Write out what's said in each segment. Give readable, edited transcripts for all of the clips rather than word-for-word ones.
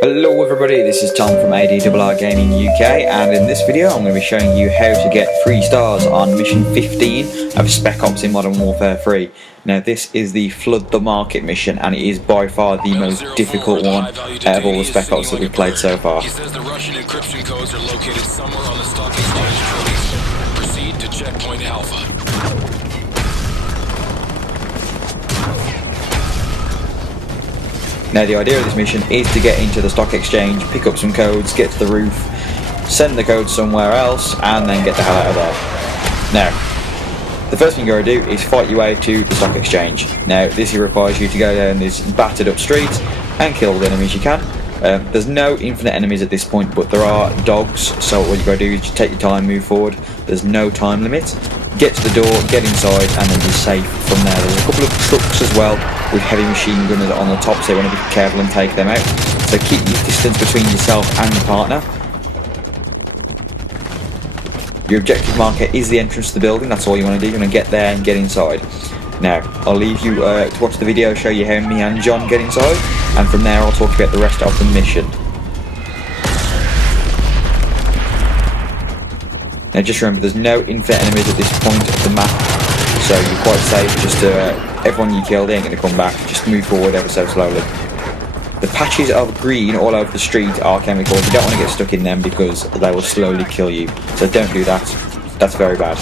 Hello everybody, this is Tom from ADRR Gaming UK, and in this video I'm going to be showing you how to get 3 stars on mission 15 of Spec Ops in Modern Warfare 3. Now this is the Flood the Market mission, and it is by far the most difficult one out of all the Spec Ops that we've played so far. He says the Russian encryption codes are located somewhere on the stock exchange trophies. Proceed to checkpoint Alpha. Now the idea of this mission is to get into the stock exchange, pick up some codes, get to the roof, send the codes somewhere else, and then get the hell out of there. Now, the first thing you're going to do is fight your way to the stock exchange. Now this requires you to go down this battered up street and kill all the enemies you can. There's no infinite enemies at this point, but there are dogs, so what you've got to do is just take your time, move forward. There's no time limit. Get to the door, get inside, and then be safe from there. There's a couple of trucks as well with heavy machine gunners on the top, so you want to be careful and take them out. So keep your distance between yourself and your partner. Your objective marker is the entrance to the building. That's all you want to do. You want to get there and get inside. Now, I'll leave you to watch the video, show you how me and John get inside, and from there I'll talk about the rest of the mission. Now just remember, there's no infinite enemies at this point of the map, so you're quite safe. Just everyone you kill, they ain't going to come back. Just move forward ever so slowly. The patches of green all over the street are chemicals. You don't want to get stuck in them because they will slowly kill you, so don't do that. That's very bad.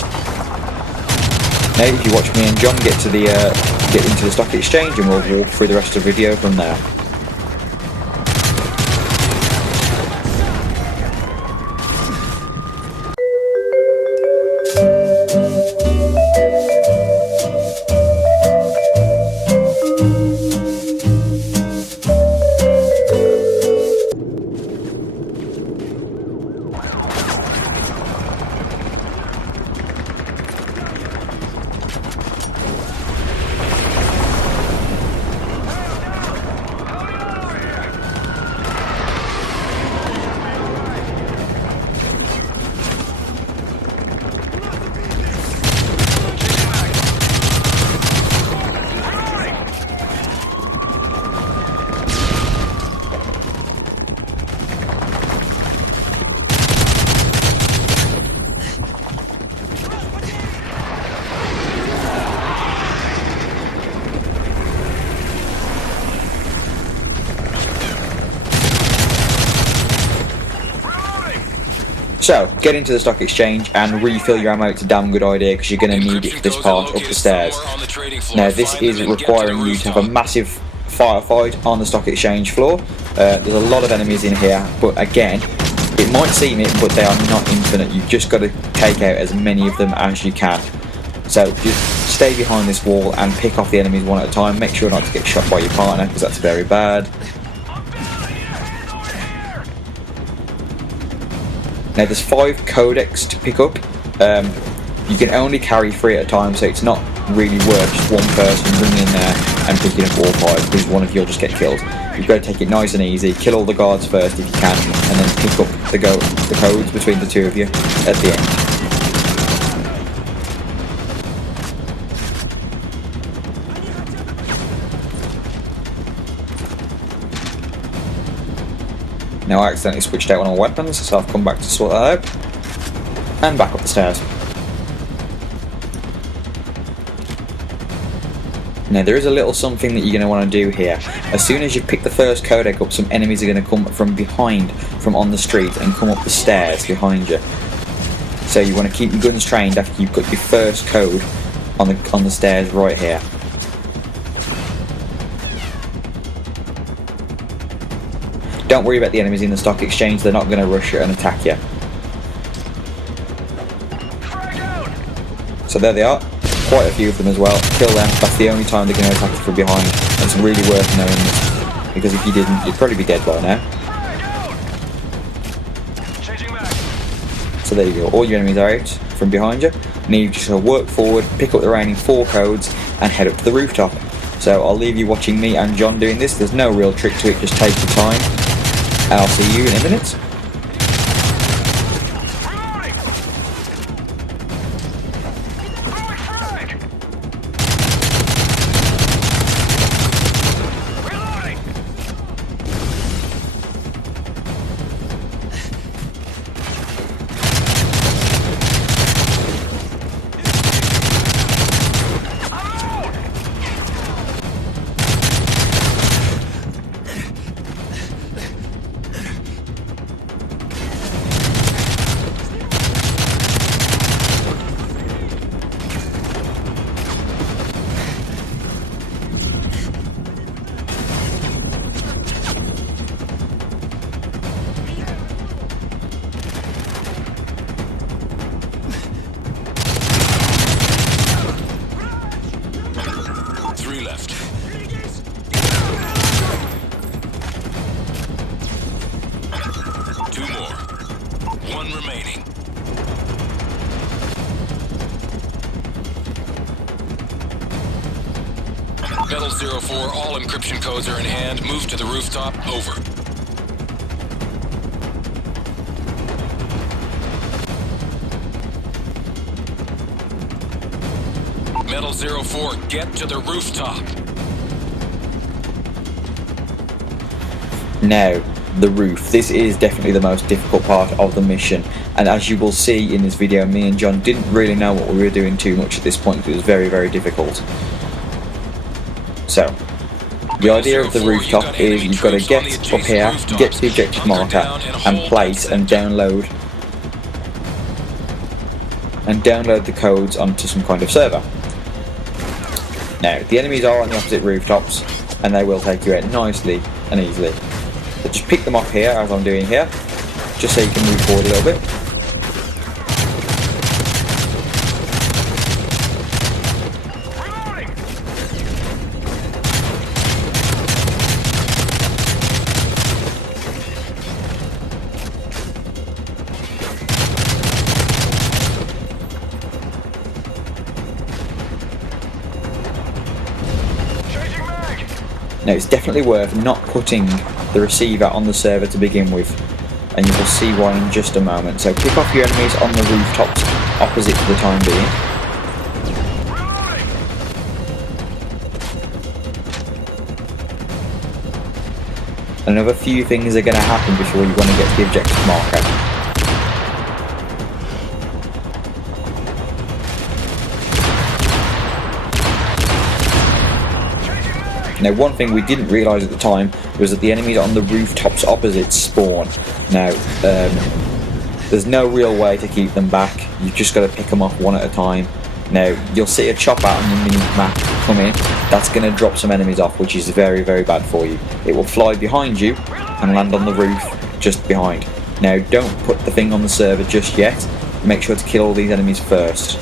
Now if you watch me and John get into the stock exchange, and we'll walk through the rest of the video from there. So, get into the stock exchange and refill your ammo. It's a damn good idea because you're going to need it for this part up the stairs. Now this is requiring you to have a massive firefight on the stock exchange floor. There's a lot of enemies in here, but again, it might seem it, but they are not infinite. You've just got to take out as many of them as you can. So just stay behind this wall and pick off the enemies one at a time. Make sure not to get shot by your partner because that's very bad. Now there's 5 codecs to pick up. You can only carry 3 at a time, so it's not really worth just one person running in there and picking up all 5, because one of you will just get killed. You've got to take it nice and easy, kill all the guards first if you can, and then pick up the codes between the two of you at the end. Now I accidentally switched out one of my weapons, so I've come back to sort that out. And back up the stairs. Now there is a little something that you're going to want to do here. As soon as you pick the first codec up, some enemies are going to come from behind, from on the street, and come up the stairs behind you. So you want to keep your guns trained after you've got your first code on the stairs right here. Don't worry about the enemies in the stock exchange, they're not going to rush you and attack you. So there they are, quite a few of them as well. Kill them, that's the only time they're going to attack you from behind. And it's really worth knowing this, because if you didn't, you'd probably be dead by now. So there you go, all your enemies are out from behind you. Now you just work forward, pick up the remaining 4 codes, and head up to the rooftop. So I'll leave you watching me and John doing this. There's no real trick to it, just take your time. And I'll see you in a minute. One remaining. Metal 04, all encryption codes are in hand. Move to the rooftop. Over. Metal 04, get to the rooftop. Now, the roof. This is definitely the most difficult part of the mission, and as you will see in this video, me and John didn't really know what we were doing too much at this point. It was very, very difficult. So, the idea of the rooftop is you've got to get up here, get to the objective marker, and place and download the codes onto some kind of server. Now, the enemies are on the opposite rooftops, and they will take you out nicely and easily. So just pick them up here, as I'm doing here, just so you can move forward a little bit. Now, it's definitely worth not putting the receiver on the server to begin with, and you will see why in just a moment. So pick off your enemies on the rooftops opposite for the time being. Another few things are going to happen before you want to get to the objective marker. Now, one thing we didn't realise at the time was that the enemies on the rooftops opposite spawn. Now, there's no real way to keep them back. You've just got to pick them off one at a time. Now, you'll see a chopper on the mini-map come in. That's going to drop some enemies off, which is very, very bad for you. It will fly behind you and land on the roof just behind. Now, don't put the thing on the server just yet. Make sure to kill all these enemies first.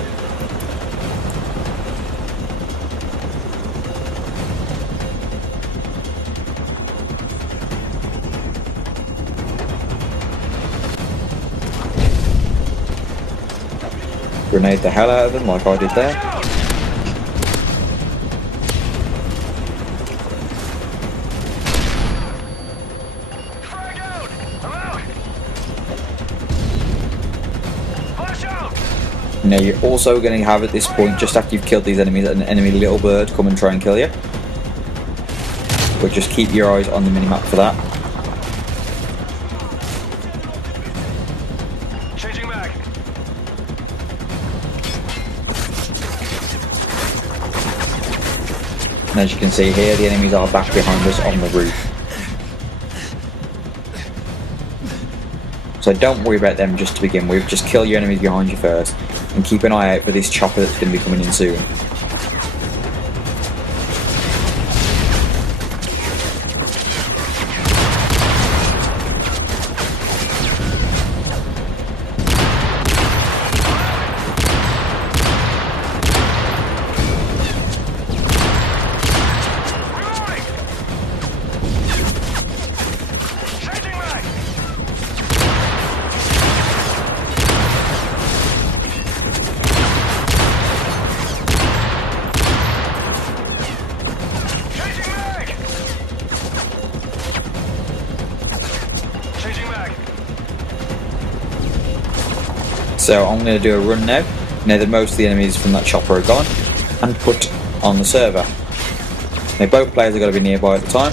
Grenade the hell out of them like I did there. Frag out! I'm out! Flash out! Now, you're also going to have at this point, just after you've killed these enemies, an enemy little bird come and try and kill you. But just keep your eyes on the minimap for that. Changing mag. And as you can see here, the enemies are back behind us on the roof. So don't worry about them just to begin with, just kill your enemies behind you first, and keep an eye out for this chopper that's going to be coming in soon. So I'm going to do a run now that most of the enemies from that chopper are gone, and put on the server. Now both players are going to be nearby at the time.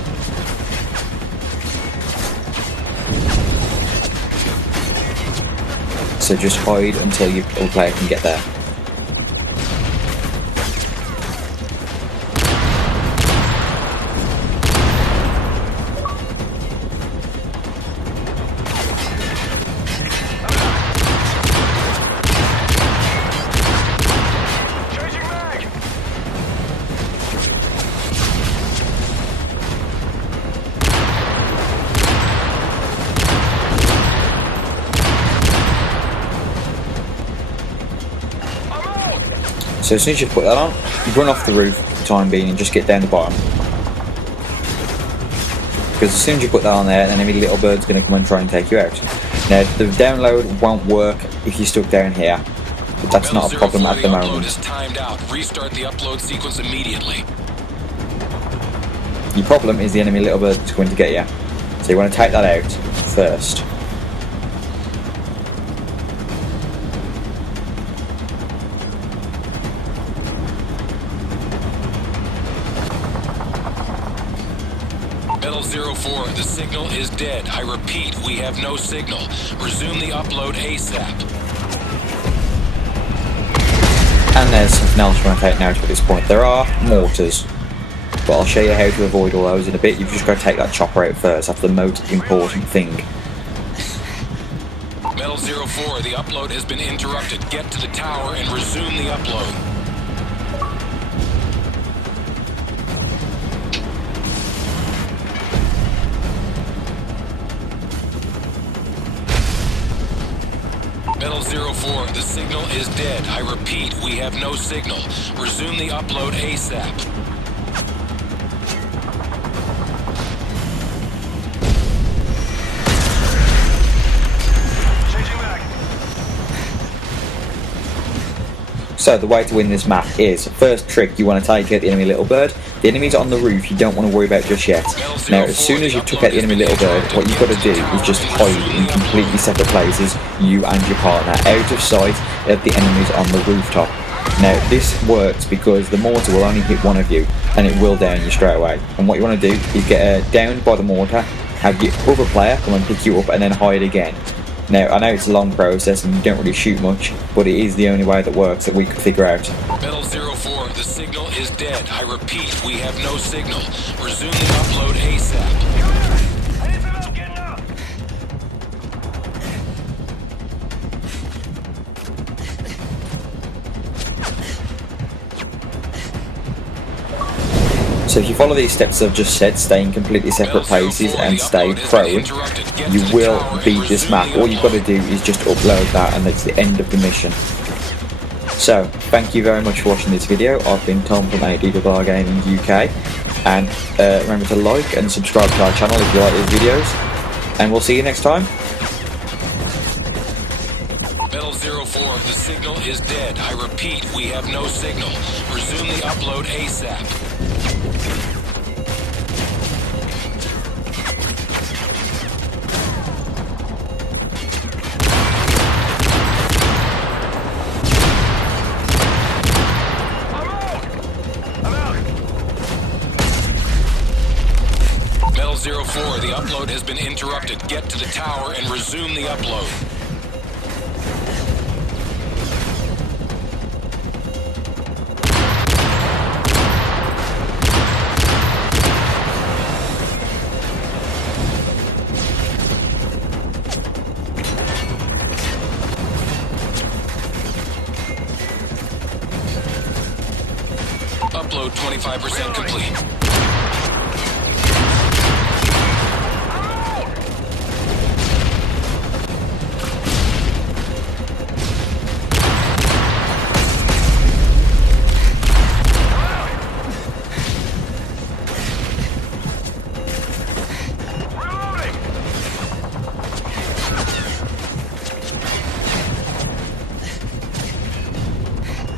So just hide until your other player can get there. So as soon as you put that on, you run off the roof for the time being and just get down the bottom. because as soon as you put that on there, an enemy little bird's going to come and try and take you out. Now, the download won't work if you're stuck down here, but that's not a problem at the moment. Is timed out. Restart the upload sequence immediately. Your problem is the enemy little bird that's going to get you, so you want to take that out first. Metal 04, the signal is dead. I repeat, we have no signal. Resume the upload ASAP. And there's something else you want to take note of at this point. There are mortars, but I'll show you how to avoid all those in a bit. You've just got to take that chopper out first. That's the most important thing. Metal 04, the upload has been interrupted. Get to the tower and resume the upload. Metal 04, the signal is dead. I repeat, we have no signal. Resume the upload ASAP. Changing back. So the way to win this map is, first trick, you want to take out the enemy little bird. The enemy's on the roof, you don't want to worry about just yet. Now, as soon as you took out the enemy little bird, what you've got to do is just hide in completely separate places, you and your partner, out of sight of the enemies on the rooftop. Now, this works because the mortar will only hit one of you, and it will down you straight away. And what you want to do is get downed by the mortar, have your other player come and pick you up, and then hide again. Now, I know it's a long process and you don't really shoot much, but it is the only way that works that we could figure out. Metal 04, the signal is dead. I repeat, we have no signal. Resume the upload ASAP. I need some help getting up. So if you follow these steps I've just said, stay in completely separate places and stay prone, you will beat this map. All you've got to do is just upload that and that's the end of the mission. So, thank you very much for watching this video. I've been Thom from ADWR Gaming UK, and remember to like and subscribe to our channel if you like these videos, and we'll see you next time. Metal 04, the signal is dead. I repeat, we have no signal. Resume the upload ASAP. Metal 04, the upload has been interrupted. Get to the tower and resume the upload. Upload 25% complete.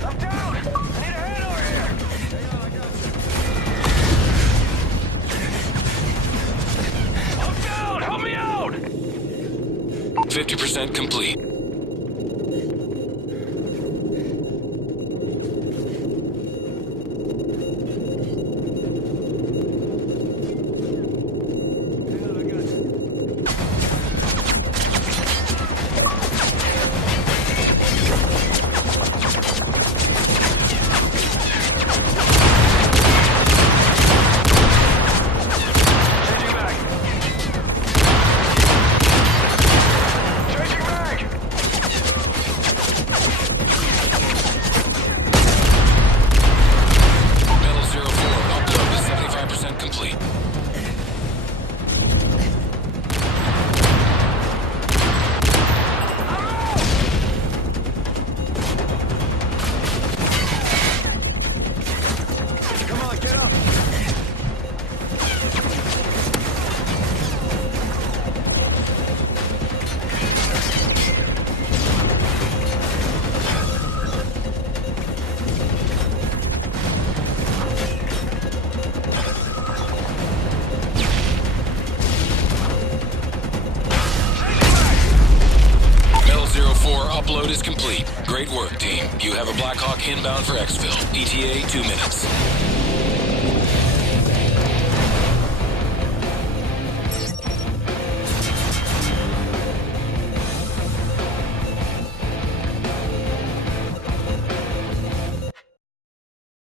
I'm down. I need a hand over here. Hang on, I got you. I'm down. Help me out. 50% complete. Changing back. upload is complete. Great work, team. You have a Blackhawk inbound for exfil. ETA 2 minutes.